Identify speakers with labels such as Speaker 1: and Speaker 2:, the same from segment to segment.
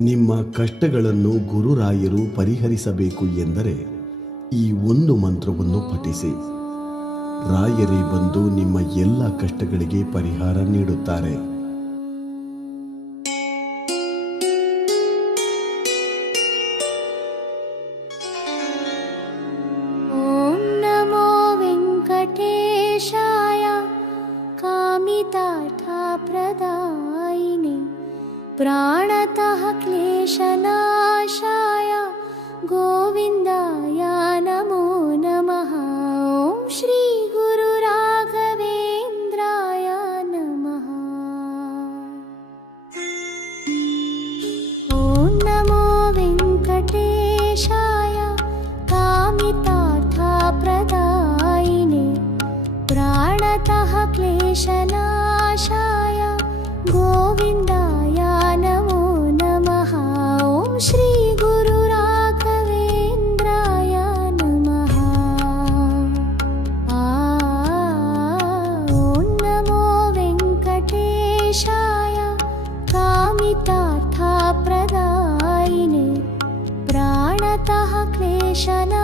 Speaker 1: ನಿಮ್ಮ ಕಷ್ಟಗಳನ್ನು ಗುರುರಾಯರು ಪರಿಹರಿಸಬೇಕು ಎಂದರೆ ಈ ಒಂದು ಮಂತ್ರವನ್ನು ಪಠಿಸಿ. ರಾಯರೇ ಬಂದು ನಿಮ್ಮ ಎಲ್ಲ ಕಷ್ಟಗಳಿಗೆ ಪರಿಹಾರ ನೀಡುತ್ತಾರೆ.
Speaker 2: प्राणतः क्लेशनाशाय गोविन्दाय नमो नमः। ॐ श्रीगुरुराघवेन्द्राय नमः। ॐ नमो वेङ्कटेशाय कामितार्थप्रदायिने प्राणतः क्लेशनाशाय गोविन्दाय क्लेशनाशाय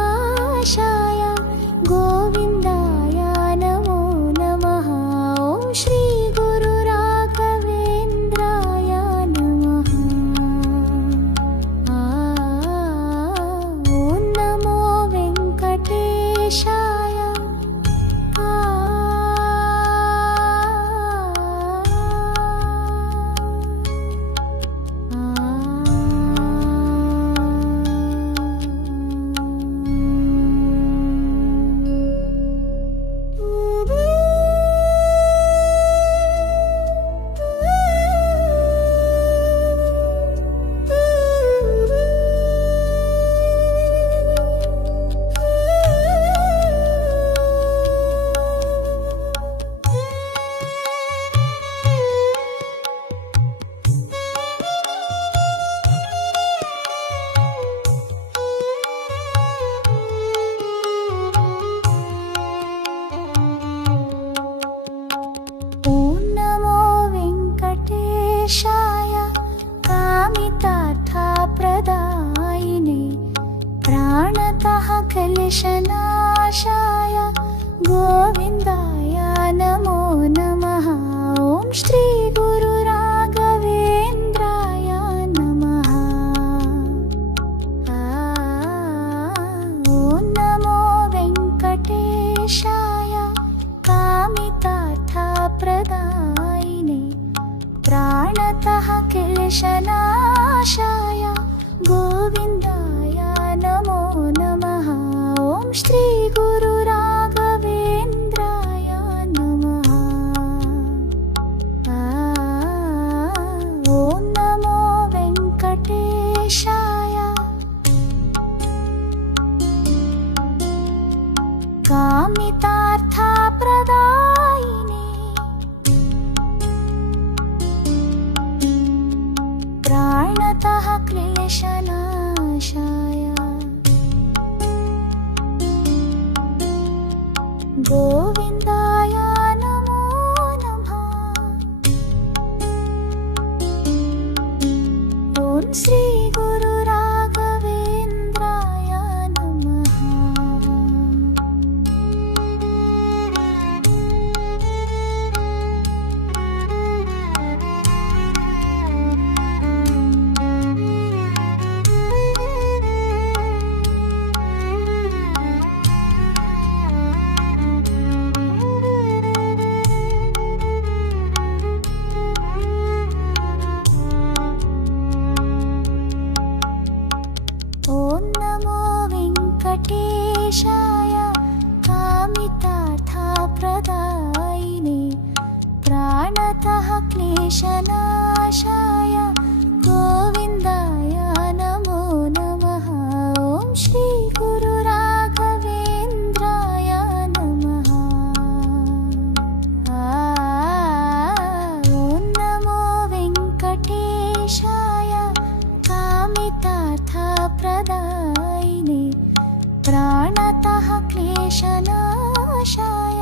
Speaker 2: गोविन्दाय नमो नमः। ॐ श्रीगुरुराघवेन्द्राय नमः। ॐ नमो वेङ्कटेशाय कामितार्थप्रदायिने प्राणतः क्लेशनाशाय। गोविन्दाय नमो नमः क्लेशनाशाय गोविन्दाय नमो नमः ॐ श्रीगुरुराघवेन्द्राय नमः ॐ नमो वेङ्कटेशाय कामितार्थप्रदायिने प्राणतः क्लेशनाशाय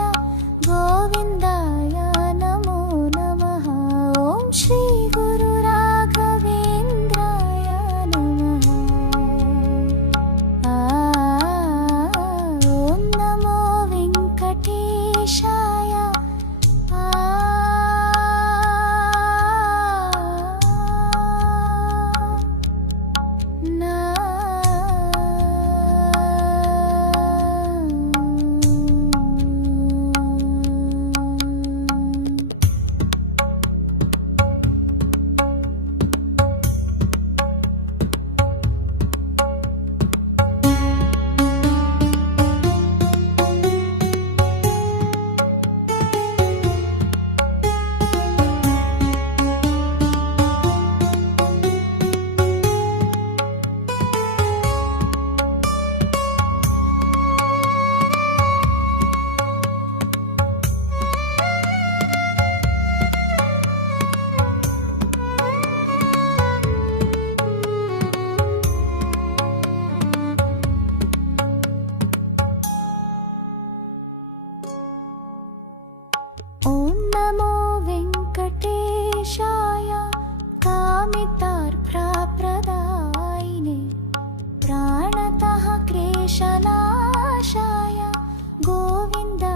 Speaker 2: गोविन्दाय Sao नमो वेङ्कटेशाय कामितार्प्राप्रदायिने प्राणतः क्लेशनाशाय गोविन्दा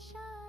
Speaker 2: ॐ नमो वेङ्कटेशाय